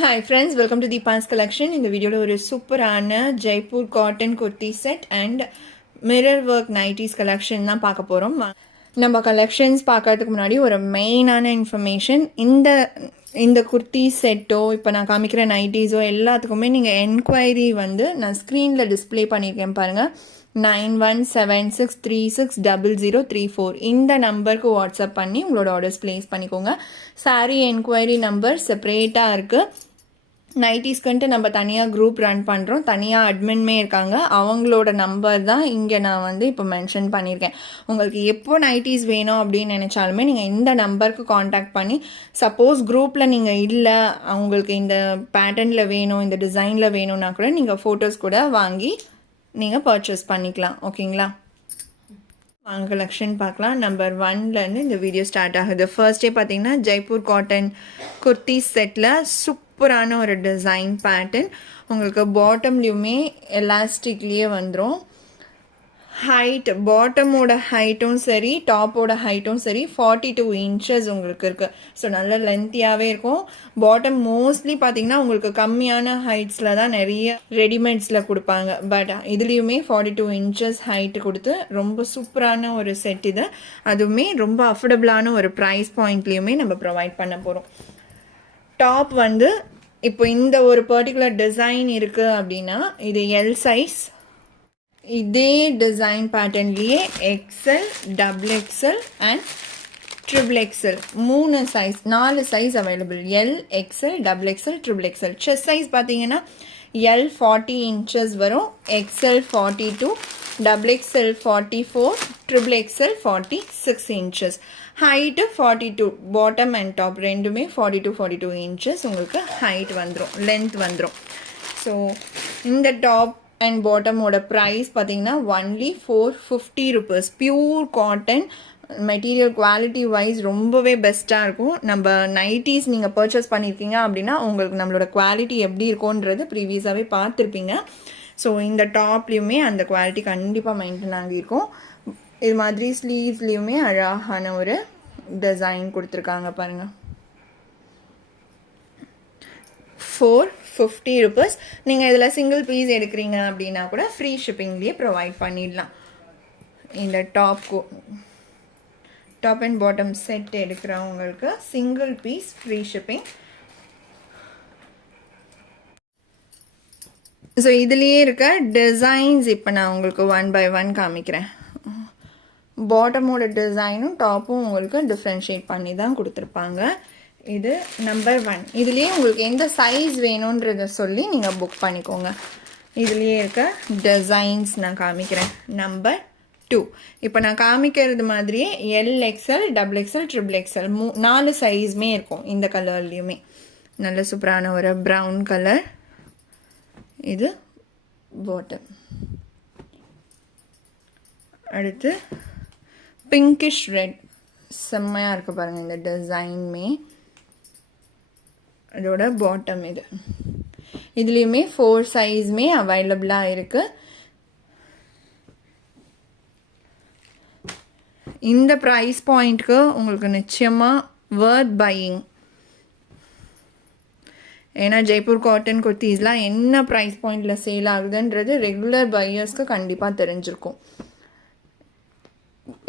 Hi friends, welcome to Deepan's collection. இந்த வீடியோவில் ஒரு சூப்பரான Jaipur cotton kurti set and mirror work nighties collection தான் பார்க்க போகிறோம். நம்ம கலெக்ஷன்ஸ் பார்க்கறதுக்கு முன்னாடி ஒரு மெயினான இன்ஃபர்மேஷன், இந்த குர்த்தி செட்டோ இப்போ நான் காமிக்கிற நைட்டிஸோ எல்லாத்துக்குமே நீங்கள் என்கொயரி நான் ஸ்க்ரீனில் டிஸ்பிளே பண்ணியிருக்கேன் பாருங்கள். 9176360034 இந்த நம்பருக்கு வாட்ஸ்அப் பண்ணி உங்களோட ஆர்டர்ஸ் ப்ளேஸ் பண்ணிக்கோங்க. சாரீ என்கொயரி நம்பர் செப்பரேட்டாக இருக்குது. நைட்டிஸ்க்குன்ட்டு நம்ம தனியாக குரூப் ரன் பண்ணுறோம், தனியாக அட்மின்மே இருக்காங்க, அவங்களோட நம்பர் தான் இங்கே நான் இப்போ மென்ஷன் பண்ணியிருக்கேன். உங்களுக்கு எப்போ நைட்டிஸ் வேணும் அப்படின்னு நினச்சாலுமே நீங்கள் இந்த நம்பருக்கு காண்டாக்ட் பண்ணி, சப்போஸ் குரூப்பில் நீங்கள் இல்லை, அவங்களுக்கு இந்த பேட்டர்னில் வேணும், இந்த டிசைனில் வேணும்னா கூட நீங்கள் ஃபோட்டோஸ் கூட வாங்கி நீங்கள் பர்ச்சேஸ் பண்ணிக்கலாம். ஓகேங்களா? வாங்க கலெக்ஷன் பார்க்கலாம். நம்பர் 1லேருந்து இந்த வீடியோ ஸ்டார்ட் ஆகுது. ஃபர்ஸ்டே பார்த்தீங்கன்னா ஜெய்ப்பூர் காட்டன் குர்த்தி செட்டில் சூப்பரான ஒரு டிசைன் பேட்டர்ன். உங்களுக்கு பாட்டம்லேயுமே எலாஸ்டிக்லேயே வந்துடும். ஹைட், பாட்டமோட ஹைட்டும் சரி, டாப்போட ஹைட்டும் சரி 42 inches உங்களுக்கு இருக்குது. ஸோ நல்ல லென்த்தியாகவே இருக்கும். பாட்டம் மோஸ்ட்லி பார்த்தீங்கன்னா உங்களுக்கு கம்மியான ஹைட்ஸில் தான் நிறைய ரெடிமேட்ஸில் கொடுப்பாங்க. பட் இதுலேயுமே 42 inches ஹைட்டு கொடுத்து ரொம்ப சூப்பரான ஒரு செட் இது. அதுவுமே ரொம்ப அஃபோர்டபுளான ஒரு ப்ரைஸ் பாயிண்ட்லேயுமே நம்ம ப்ரொவைட் பண்ண போகிறோம். டாப் இப்போ இந்த ஒரு பர்டிகுலர் டிசைன் இருக்குது அப்படின்னா இது எல் சைஸ். இதே டிசைன் பேட்டர்ன்லேயே XL, double XL and triple XL 4 size available. L, XL, double XL, triple XL. Chest size பார்த்தீங்கன்னா எல் 40 inches வரும், XL 42, double XL 44, triple XL 46 inches. Height 42, bottom and top ரெண்டுமே 42 inches உங்களுக்கு height வந்துடும், length வந்துடும். So இந்த top and பாட்டமோட price பார்த்தீங்கன்னா only 450 rupees. Pure cotton material, quality wise ரொம்பவே பெஸ்ட்டாக இருக்கும். நம்ம நைட்டிஸ் நீங்கள் பர்ச்சேஸ் பண்ணியிருக்கீங்க அப்படின்னா உங்களுக்கு நம்மளோட குவாலிட்டி எப்படி இருக்கும்ன்றது ப்ரீவியஸாகவே பார்த்துருப்பீங்க. ஸோ இந்த டாப்லேயுமே அந்த குவாலிட்டி கண்டிப்பாக மெயின்டைன் ஆகியிருக்கும். இது மாதிரி ஸ்லீவ்ஸ்லேயுமே அழகான ஒரு டிசைன் கொடுத்துருக்காங்க பாருங்கள். 450 rupees. நீங்கள் இதில் சிங்கிள் பீஸ் எடுக்கிறீங்க அப்படின்னா கூட ஃப்ரீ ஷிப்பிங்லேயே ப்ரொவைட் பண்ணிடலாம். இந்த டாப் அண்ட் பாட்டம் செட் எடுக்கிறவங்களுக்கு single piece free shipping. So இதுலேயே இருக்க டிசைன்ஸ் இப்போ நான் உங்களுக்கு 1 by 1 காமிக்கிறேன். பாட்டமோட டிசைனும் டாப்பும் உங்களுக்கு டிஃப்ரென்ஷியேட் பண்ணி தான் கொடுத்துருப்பாங்க. இது நம்பர் 1. இதுலேயே உங்களுக்கு எந்த சைஸ் வேணுன்றத சொல்லி நீங்கள் புக் பண்ணிக்கோங்க. இதுலேயே இருக்க டிசைன்ஸ் நான் காமிக்கிறேன். நம்பர் 2. இப்போ நான் காமிக்கிறது மாதிரியே L, XL, double XL, triple XL 4 சைஸுமே இருக்கும். இந்த கலர்லேயுமே நல்ல சூப்பரான ஒரு ப்ரௌன் கலர். இது பாட்டம். அடுத்து பிங்கிஷ் ரெட், செம்மையாக இருக்குது பாருங்கள் இந்த டிசைன்மே. அதோட பாட்டம் இது. இதுலேயுமே 4 சைஸுமே அவைலபிளாக இருக்குது. இந்த ப்ரைஸ் பாயிண்ட்க்கு உங்களுக்கு நிச்சயமாக வர்த் பையிங். ஏன்னா ஜெய்ப்பூர் காட்டன் குர்த்திஸ்லாம் என்ன ப்ரைஸ் பாயிண்டில் சேல் ஆகுதுன்றது ரெகுலர் பையர்ஸ்க்கு கண்டிப்பாக தெரிஞ்சிருக்கும்.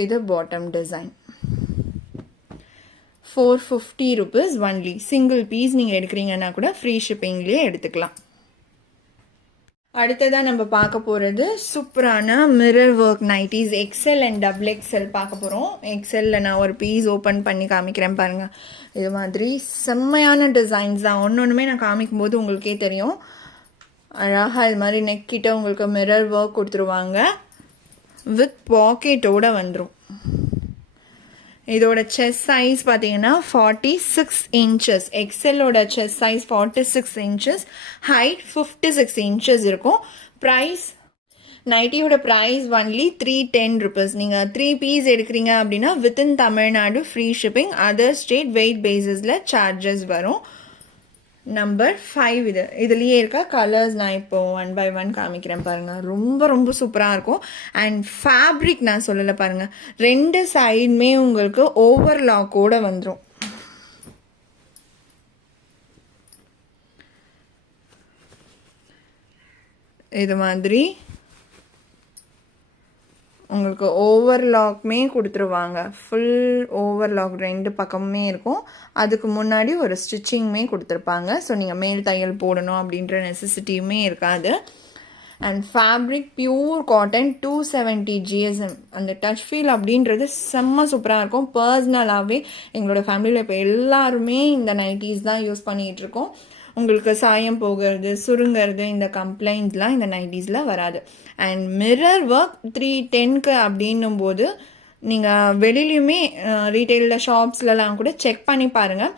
இது bottom design 450 rupees only. Single piece நீங்கள் எடுக்கிறீங்கன்னா கூட ஃப்ரீ ஷிப்பிங்லேயே எடுத்துக்கலாம். அடுத்ததாக நம்ம பார்க்க போகிறது சூப்பரான mirror work nighties XL and double XL பார்க்க போகிறோம். எக்ஸலில் நான் ஒரு பீஸ் ஓப்பன் பண்ணி காமிக்கிறேன் பாருங்கள். இது மாதிரி செம்மையான டிசைன்ஸ் தான். ஒன்றுமே நான் காமிக்கும்போது உங்களுக்கே தெரியும். அழகாக இது மாதிரி நெக்கிட்ட உங்களுக்கு மிரர் ஒர்க் கொடுத்துருவாங்க. வித் பாக்கெட்டோட வந்துடும். இதோட செஸ்ட் சைஸ் பார்த்தீங்கன்னா 46 inches. எக்ஸலோட chest size 46 inches, height 56 inches இருக்கும். ப்ரைஸ், நைட்டியோட ப்ரைஸ் ஒன்லி 310 rupees. நீங்கள் 3 பீஸ் எடுக்கிறீங்க அப்படின்னா within Tamil Nadu free shipping. Other state weight பேசிஸில் சார்ஜஸ் வரும். நம்பர் 5. இதுலேயே இருக்க கலர்ஸ் நான் இப்போ 1 by 1 காமிக்கிறேன் பாருங்கள். ரொம்ப ரொம்ப சூப்பராக இருக்கும். அண்ட் ஃபேப்ரிக் நான் சொல்லலை பாருங்கள், 2 சைடுமே உங்களுக்கு ஓவர்லாக்கோடு வந்துடும். இது மாதிரி உங்களுக்கு ஓவர்லாக்குமே கொடுத்துருவாங்க. ஃபுல் ஓவர்லாக் 2 பக்கமுமே இருக்கும். அதுக்கு முன்னாடி ஒரு ஸ்டிச்சிங்குமே கொடுத்துருப்பாங்க. ஸோ நீங்கள் மேல் தையல் போடணும் அப்படின்ற நெசசிட்டியுமே இருக்காது. And fabric pure cotton 270 GSM. அந்த டச் ஃபீல் அப்படின்றது செம்ம சூப்பராக இருக்கும். பர்சனலாகவே எங்களோட ஃபேமிலியில் இப்போ எல்லாருமே இந்த நைட்டிஸ் தான் யூஸ் பண்ணிகிட்டு இருக்கோம். உங்களுக்கு சாயம் போகிறது, சுருங்கிறது, இந்த கம்ப்ளைண்ட்லாம் இந்த நைட்டிஸில் வராது. அண்ட் மிரர் ஒர்க் 310க்கு அப்படின்னும் போது நீங்கள் வெளியிலையுமே ரீட்டெயிலில் ஷாப்ஸ்லலாம் கூட செக் பண்ணி பாருங்கள்.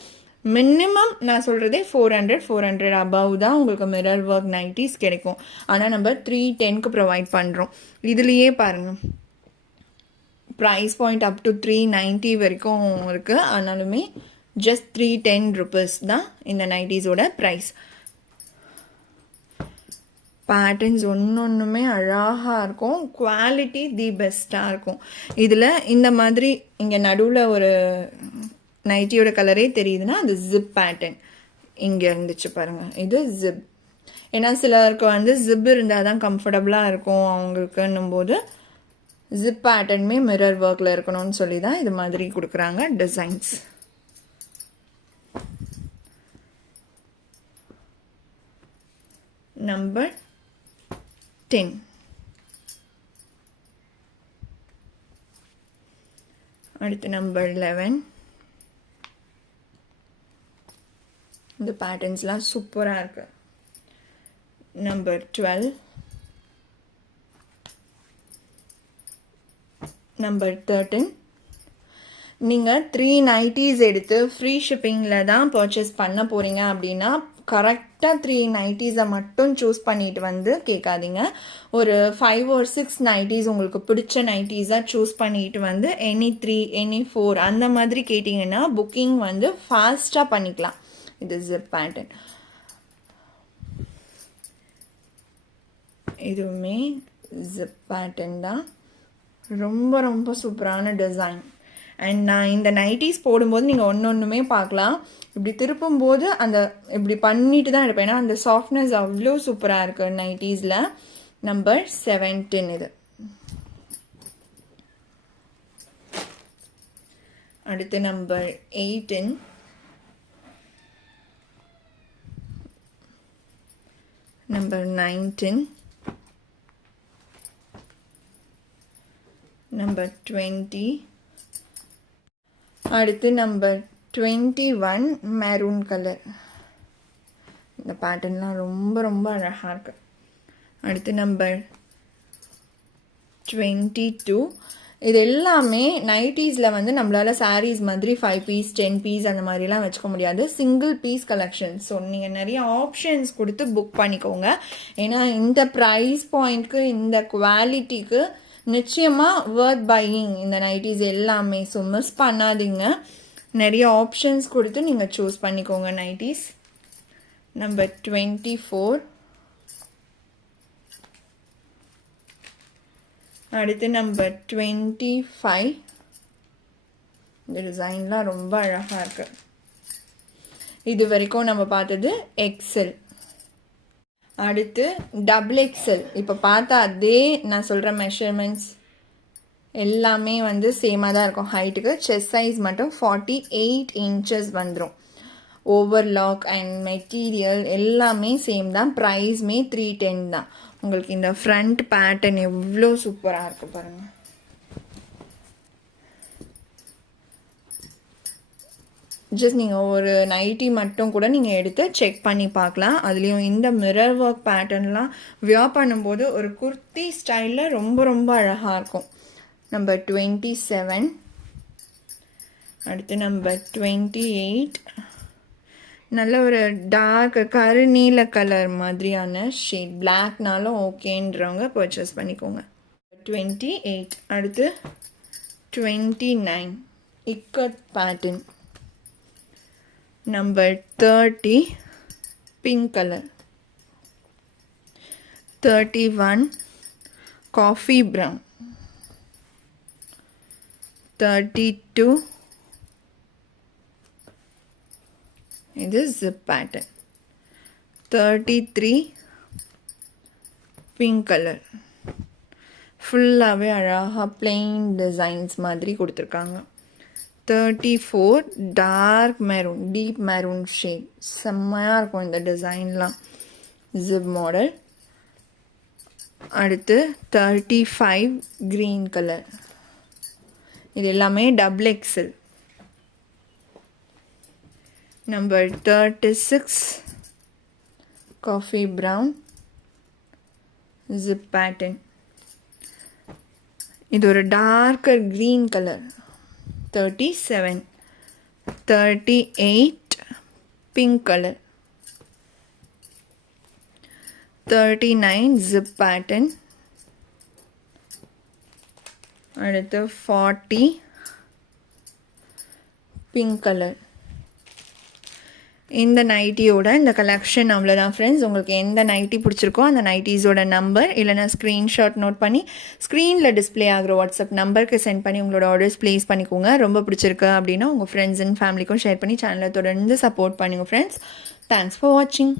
மினிமம் நான் சொல்கிறதே 400 அபவ் தான் உங்களுக்கு மிரர் ஒர்க் நைட்டிஸ் கிடைக்கும். ஆனால் நம்ம 310க்கு ப்ரொவைட் பண்ணுறோம். இதுலேயே பாருங்கள், ப்ரைஸ் பாயிண்ட் அப் டு 390 வரைக்கும் இருக்குது. ஆனாலுமே ஜஸ்ட் 310 rupees தான் இந்த நைட்டிஸோட ப்ரைஸ். பேட்டர்ன்ஸ் ஒன்றுமே அழகாக இருக்கும். குவாலிட்டி தி பெஸ்ட்டாக இருக்கும். இதில் இந்த மாதிரி இங்கே நடுவில் ஒரு நைட்டியோட கலரே தெரியுதுன்னா அது ஜிப் பேட்டர்ன் இங்கே இருந்துச்சு பாருங்கள். இது ஜிப். ஏன்னா சிலருக்கு வந்து ஜிப் இருந்தால் தான் கம்ஃபர்டபுளாக இருக்கும் அவங்களுக்குன்னும் போது ஜிப் பேட்டர்னுமே மிரர் ஒர்க்கில் இருக்கணும்னு சொல்லி தான் இது மாதிரி கொடுக்குறாங்க டிசைன்ஸ். நம்பர் 10. அடுத்து நம்பர் 11. இந்த பேட்டர்ன்ஸ்லாம் சூப்பராக இருக்கு. நம்பர் 12. நம்பர் 13. நீங்கள் 3 நைட்டிஸ் எடுத்து ஃப்ரீ ஷிப்பிங்கில் தான் பர்ச்சேஸ் பண்ண போகிறீங்க அப்படின்னா கரெக்டாக 3 நைட்டிஸை மட்டும் சூஸ் பண்ணிட்டு வந்து கேட்காதீங்க. ஒரு 5 or 6 நைட்டிஸ் உங்களுக்கு பிடிச்ச நைட்டிஸாக சூஸ் பண்ணிட்டு வந்து எனி 3 எனி 4 அந்த மாதிரி கேட்டிங்கன்னா புக்கிங் வந்து ஃபாஸ்ட்டாக பண்ணிக்கலாம். இது ஜிப் பேட்டர்ன். இதுவுமே ஜிப் பேட்டர்ன் தான். ரொம்ப ரொம்ப சூப்பரான டிசைன். அண்ட் நான் இந்த நைட்டிஸ் போடும்போது நீங்கள் ஒன்றுமே பார்க்கலாம். இப்படி திருப்பும்போது அந்த இப்படி பண்ணிட்டு தான் எடுப்பேன். ஏன்னா அந்த சாஃப்ட்னஸ் அவ்வளோ சூப்பராக இருக்குது நைட்டிஸில். நம்பர் 17 இது. அடுத்து நம்பர் 18. நம்பர் 19. நம்பர் 20. அடுத்து நம்பர் 21 மெரூன் கலர். இந்த பேட்டர்ன்லாம் ரொம்ப ரொம்ப அழகாக இருக்குது. அடுத்து நம்பர் 22. இது எல்லாமே நைட்டிஸில் வந்து நம்மளால் சாரீஸ் மாதிரி 5 பீஸ் 10 பீஸ் அந்த மாதிரிலாம் வச்சுக்க முடியாது. Single piece collection. ஸோ நீங்கள் நிறைய ஆப்ஷன்ஸ் கொடுத்து புக் பண்ணிக்கோங்க. ஏன்னா இந்த ப்ரைஸ் பாயிண்ட்க்கு இந்த குவாலிட்டிக்கு நிச்சயமாக வர்த் பையிங் இந்த நைட்டிஸ் எல்லாமே. ஸோ மிஸ் பண்ணாதீங்க. நிறைய ஆப்ஷன்ஸ் கொடுத்து நீங்கள் சூஸ் பண்ணிக்கோங்க நைட்டிஸ். நம்பர் 24. அடுத்து நம்பர் 25. இந்த டிசைன்லாம் ரொம்ப அழகாக இருக்கு. இது வரைக்கும் நம்ம பார்த்தது எக்ஸல். அடுத்து XXL. இப்போ பார்த்தா அதே நான் சொல்கிற மெஷர்மெண்ட்ஸ் எல்லாமே வந்து சேமாக தான் இருக்கும். ஹைட்டுக்கு செஸ்ட் சைஸ் மட்டும் 48 inches வந்துடும். ஓவர்லாக் அண்ட் மெட்டீரியல் எல்லாமே சேம் தான். ப்ரைஸ்மே 310 தான். உங்களுக்கு இந்த ஃப்ரண்ட் பேட்டர்ன் எவ்வளோ சூப்பராக இருக்குது பாருங்கள். ஜஸ்ட் நீங்கள் ஒரு நைட்டி மட்டும் கூட நீங்கள் எடுத்து செக் பண்ணி பார்க்கலாம். அதுலேயும் இந்த மிரர் ஒர்க் பேட்டர்ன்லாம் வியர் பண்ணும்போது ஒரு குர்த்தி ஸ்டைலில் ரொம்ப ரொம்ப அழகாக இருக்கும். நம்பர் 27. அடுத்து நம்பர் 28. நல்ல ஒரு டார்க் கருநீல கலர் மாதிரியான ஷேட். பிளாக்னாலும் ஓகேன்றவங்க பர்ச்சேஸ் பண்ணிக்கோங்க. 28. அடுத்து 29 ikat pattern. Number 30 pink colour. 31 coffee brown. 32 இது ஜிப் பேட்டர்ன். 33 பிங்க் கலர் ஃபுல்லாகவே அழகாக பிளெயின் டிசைன்ஸ் மாதிரி கொடுத்துருக்காங்க. 34 dark maroon, deep maroon shade. செம்மையாக இருக்கும் இந்த டிசைன்லாம். Zip model. அடுத்து 35 க்ரீன் கலர். இது எல்லாமே XXL. Number 36 coffee brown zip pattern. இது ஒரு darker green colour. 37 38 pink colour. 39 zip pattern. அடுத்து 40 பிங்க் கலர். இந்த நைட்டியோட இந்த கலெக்ஷன் அவ்வளோதான் ஃப்ரெண்ட்ஸ். உங்களுக்கு எந்த நைட்டி பிடிச்சிருக்கோ அந்த நைட்டிஸோட நம்பர் இல்லைனா ஸ்க்ரீன்ஷாட் நோட் பண்ணி ஸ்க்ரீனில் டிஸ்பிளே ஆகிற வாட்ஸ்அப் நம்பருக்கு சென்ட் பண்ணி உங்களோட ஆர்டர்ஸ் ப்ளேஸ் பண்ணிக்கோங்க. ரொம்ப பிடிச்சிருக்கு அப்படின்னா உங்கள் ஃப்ரெண்ட்ஸ் அண்ட் ஃபேமிலிக்கும் ஷேர் பண்ணி சேனலை தொடர்ந்து சப்போர்ட் பண்ணுங்கள் ஃப்ரெண்ட்ஸ். தேங்க்ஸ் ஃபார் வாட்சிங்.